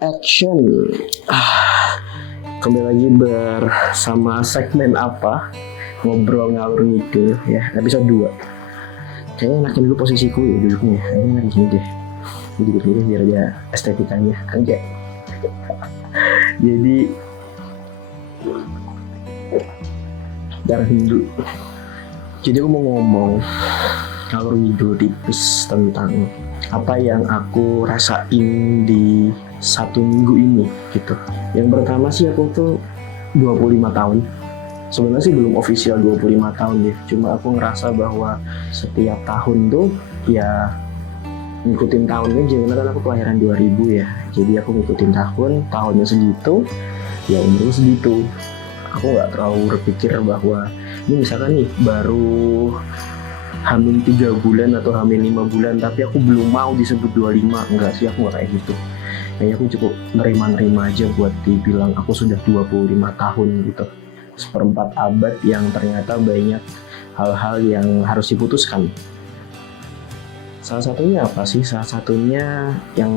Action. Kembali lagi bersama segmen apa? Ngobrol ngalur ngidul ya, episode 2. Kayaknya enakin dulu posisiku ya duduknya. Kayaknya enak gini deh. Duduk-duduk biar ada estetikanya. Enggak. Jadi darah dulu. Jadi aku mau ngomong ngalur ngidul tipis tentang apa yang aku rasain di 1 minggu ini gitu. Yang pertama sih aku tuh 25 tahun. Sebenarnya sih belum official 25 tahun ya. Cuma aku ngerasa bahwa setiap tahun tuh ya ngikutin tahun aja. Karena kan aku kelahiran 2000 ya. Jadi aku ngikutin tahunnya segitu, ya umurnya segitu. Aku nggak terlalu berpikir bahwa ini misalkan nih baru hamil 3 bulan atau hamil 5 bulan tapi aku belum mau disebut 25. Enggak sih, aku nggak kayak gitu. Kayaknya aku cukup nerima aja buat dibilang aku sudah 25 tahun gitu. Seperempat abad yang ternyata banyak hal-hal yang harus diputuskan. Salah satunya apa sih? Salah satunya yang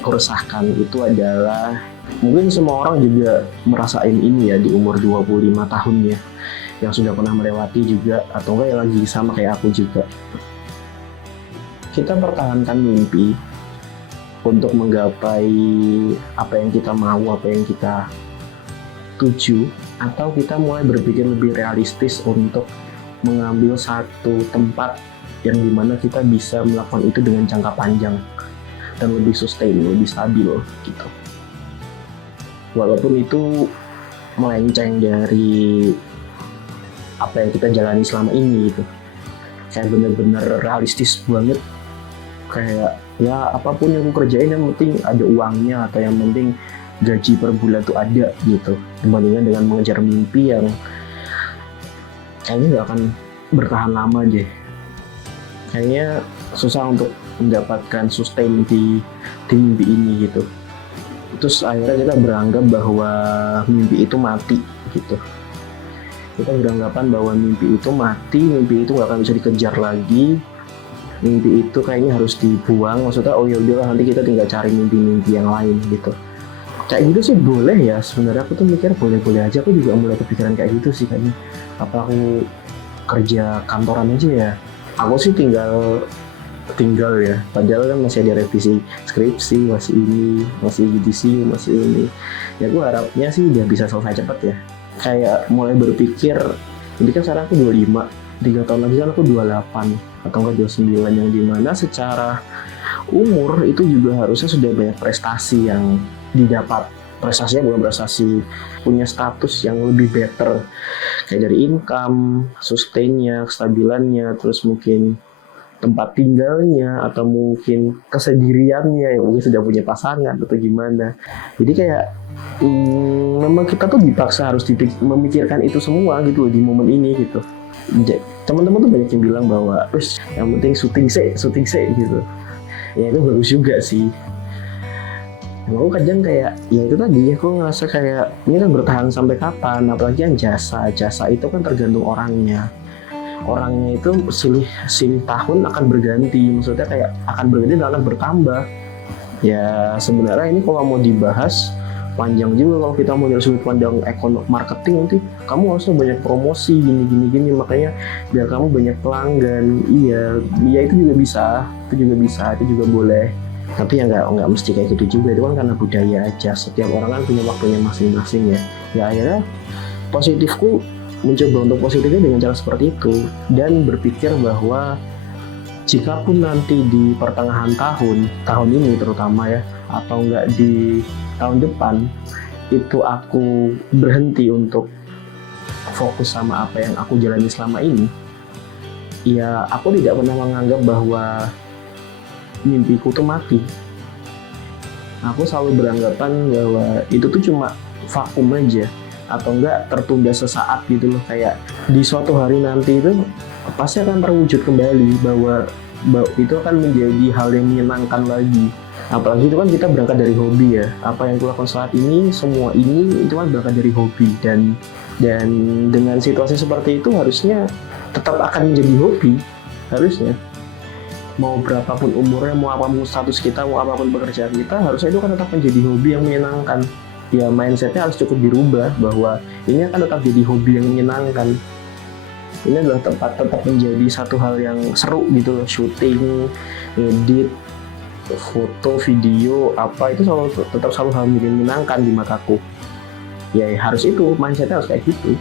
kuresahkan itu adalah mungkin semua orang juga merasain ini ya di umur 25 tahun ya, yang sudah pernah melewati juga atau enggak yang lagi sama kayak aku juga. Kita pertahankan mimpi untuk menggapai apa yang kita mau, apa yang kita tuju, atau kita mulai berpikir lebih realistis untuk mengambil satu tempat yang dimana kita bisa melakukan itu dengan jangka panjang dan lebih sustain, lebih stabil gitu. Walaupun itu melenceng dari apa yang kita jalani selama ini gitu. Kayak bener-bener realistis banget. Kayak ya apapun yang aku kerjain yang penting ada uangnya atau yang penting gaji per bulan tuh ada gitu. Dibandingkan dengan mengejar mimpi yang kayaknya gak akan bertahan lama deh. Kayaknya susah untuk mendapatkan sustain di mimpi ini gitu. Terus akhirnya kita beranggap bahwa mimpi itu mati gitu. Kita beranggapan bahwa mimpi itu mati, mimpi itu gak akan bisa dikejar lagi, mimpi itu kayaknya harus dibuang. Maksudnya oh yaudah nanti kita tinggal cari mimpi-mimpi yang lain gitu. Kayak gitu sih boleh ya, sebenarnya aku tuh mikir boleh-boleh aja. Aku juga mulai kepikiran kayak gitu sih kayaknya. Apa aku kerja kantoran aja ya? Aku sih tinggal ya, padahal kan masih ada revisi skripsi, masih ini, masih GDC, masih ini. Ya aku harapnya sih udah bisa selesai cepet ya. Kayak mulai berpikir, ini kan sekarang aku 25, 3 tahun lagi kan aku 28 atau enggak 29, yang dimana secara umur itu juga harusnya sudah banyak prestasi yang didapat. Prestasinya bukan prestasi punya status yang lebih better, kayak dari income, sustainnya, kestabilannya, terus mungkin tempat tinggalnya, atau mungkin kesendiriannya yang mungkin sudah punya pasangan atau gimana. Jadi kayak memang kita tuh dipaksa harus memikirkan itu semua gitu loh di momen ini gitu. Teman-teman tuh banyak yang bilang bahwa yang penting syuting sih gitu. Ya itu bagus juga sih. Aku kadang kayak ya itu tadi aku ngerasa kayak ini kan bertahan sampai kapan, apalagi yang jasa itu kan tergantung orangnya itu silih tahun akan berganti, maksudnya kayak akan berganti dan akan bertambah ya. Sebenarnya ini kalau mau dibahas panjang juga kalau kita mau dari sudut pandang ekonomi marketing, nanti kamu harusnya banyak promosi gini, makanya biar kamu banyak pelanggan. Iya itu juga boleh, tapi ya nggak mesti kayak gitu juga. Itu kan karena budaya aja, setiap orang kan punya waktunya masing-masing ya akhirnya positifku mencoba untuk positifnya dengan cara seperti itu, dan berpikir bahwa jikapun nanti di pertengahan tahun ini terutama ya, atau enggak di tahun depan itu aku berhenti untuk fokus sama apa yang aku jalani selama ini, ya aku tidak pernah menganggap bahwa mimpiku tuh mati. Aku selalu beranggapan bahwa itu tuh cuma vakum aja, atau enggak tertunda sesaat gitu loh. Kayak di suatu hari nanti itu pasti akan terwujud kembali bahwa itu akan menjadi hal yang menyenangkan lagi. Apalagi itu kan kita berangkat dari hobi ya. Apa yang kulakukan saat ini, semua ini itu kan berangkat dari hobi, dan dengan situasi seperti itu harusnya tetap akan menjadi hobi harusnya. mau berapapun umurnya, mau apapun status kita, mau apapun pekerjaan kita, harusnya itu kan tetap menjadi hobi yang menyenangkan. Ya mindsetnya harus cukup dirubah bahwa ini akan tetap jadi hobi yang menyenangkan. Ini adalah tetap menjadi satu hal yang seru gitu loh, syuting, edit, foto, video, apa itu tetap selalu hal yang menyenangkan di mataku. Ya harus itu, mindsetnya harus kayak gitu.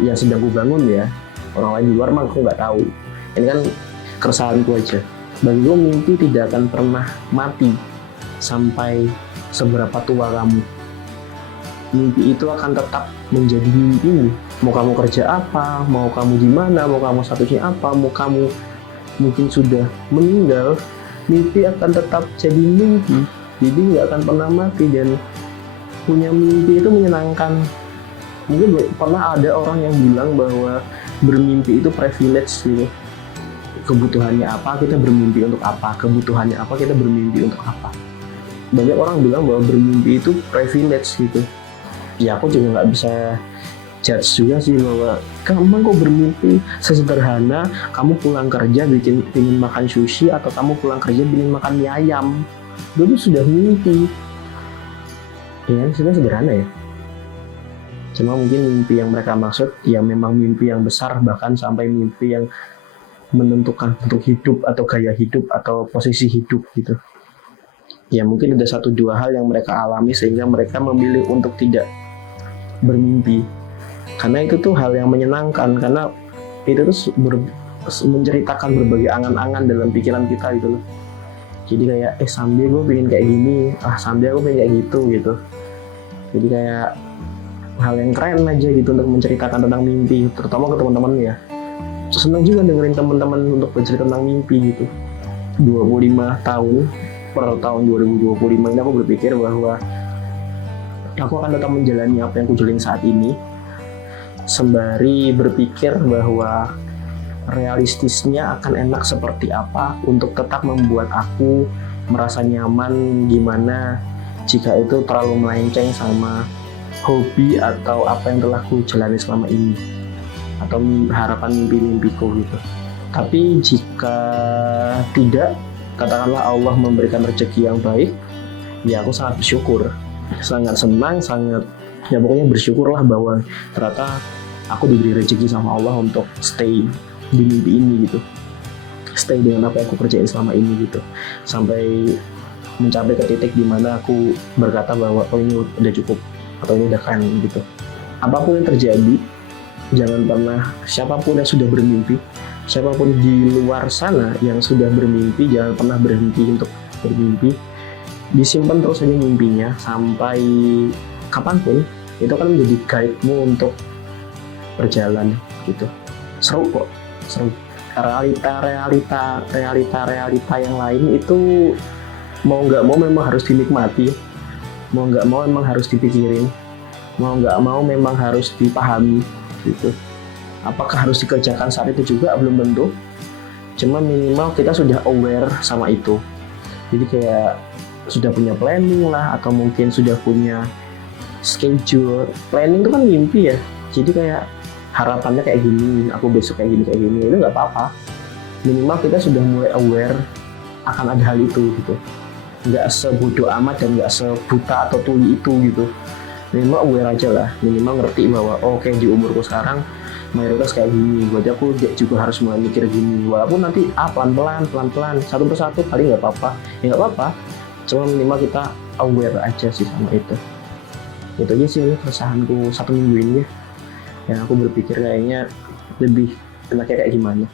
Yang sedang ku bangun ya, orang lain di luar mah aku nggak tahu. Ini kan keresahanku aja. Bagiku mimpi tidak akan pernah mati sampai seberapa tua kamu. Mimpi itu akan tetap menjadi mimpimu. Mau kamu kerja apa, mau kamu di mana, mau kamu statusnya apa, mau kamu mungkin sudah meninggal, mimpi akan tetap jadi mimpi. Jadi nggak akan pernah mati, dan punya mimpi itu menyenangkan. Mungkin pernah ada orang yang bilang bahwa bermimpi itu privilege gitu. Kebutuhannya apa, kita bermimpi untuk apa. Kebutuhannya apa, kita bermimpi untuk apa. Banyak orang bilang bahwa bermimpi itu privilege gitu. Ya aku juga nggak bisa judge juga sih bahwa kamu kok bermimpi sesederhana kamu pulang kerja ingin makan sushi, atau kamu pulang kerja ingin makan mie ayam. Itu sudah mimpi. Ya kan, sudah sederhana ya. Cuma mungkin mimpi yang mereka maksud ya memang mimpi yang besar, bahkan sampai mimpi yang menentukan untuk hidup atau gaya hidup atau posisi hidup gitu. Ya mungkin ada 1-2 hal yang mereka alami sehingga mereka memilih untuk tidak bermimpi. Karena itu tuh hal yang menyenangkan, karena itu tuh menceritakan berbagai angan-angan dalam pikiran kita gitu loh. Jadi kayak someday gue pengen kayak gini, someday gue pengen kayak gitu. Jadi kayak hal yang keren aja gitu untuk menceritakan tentang mimpi, terutama ke teman-teman ya. Senang juga dengerin teman-teman untuk bercerita tentang mimpi gitu. 25 tahun per tahun 2025 ini aku berpikir bahwa aku akan tetap menjalani apa yang aku jalani saat ini, sembari berpikir bahwa realistisnya akan enak seperti apa untuk tetap membuat aku merasa nyaman gimana jika itu terlalu melenceng sama hobi atau apa yang telah aku jalani selama ini, atau harapan mimpi-mimpiku gitu. Tapi jika tidak, katakanlah Allah memberikan rezeki yang baik, ya aku sangat bersyukur, sangat senang, sangat ya pokoknya bersyukurlah bahwa ternyata aku diberi rezeki sama Allah untuk stay di mimpi ini gitu, stay dengan apa yang aku kerjain selama ini gitu, sampai mencapai ke titik dimana aku berkata bahwa oh ini udah cukup, atau ini udah keren gitu. Apapun yang terjadi, jangan pernah, siapapun yang sudah bermimpi, siapapun di luar sana yang sudah bermimpi, jangan pernah berhenti untuk bermimpi. Disimpan terus aja mimpinya sampai kapanpun, itu kan menjadi guide-mu untuk berjalan gitu. Seru kok, seru. Realita yang lain itu mau nggak mau memang harus dinikmati, mau nggak mau memang harus dipikirin, mau nggak mau memang harus dipahami gitu. Apakah harus dikerjakan saat itu juga? Belum tentu. Cuma minimal kita sudah aware sama itu. Jadi kayak sudah punya planning lah, atau mungkin sudah punya schedule. Planning itu kan mimpi ya. Jadi kayak harapannya kayak gini, aku besok kayak gini, itu nggak apa-apa. Minimal kita sudah mulai aware akan ada hal itu gitu. Nggak sebodoh amat dan nggak sebuta atau tuli itu gitu. Minimal aware aja lah, minimal ngerti bahwa oke, di umurku sekarang mayoritas kayak gini, berarti aku juga harus mulai mikir gini. Walaupun nanti pelan-pelan satu persatu kali nggak apa-apa, ya nggak apa-apa. Cuma minimal kita aware aja sih sama itu. Itu aja sih keresahanku 1 minggu ini ya. Yang aku berpikir kayaknya lebih enaknya kayak gimana.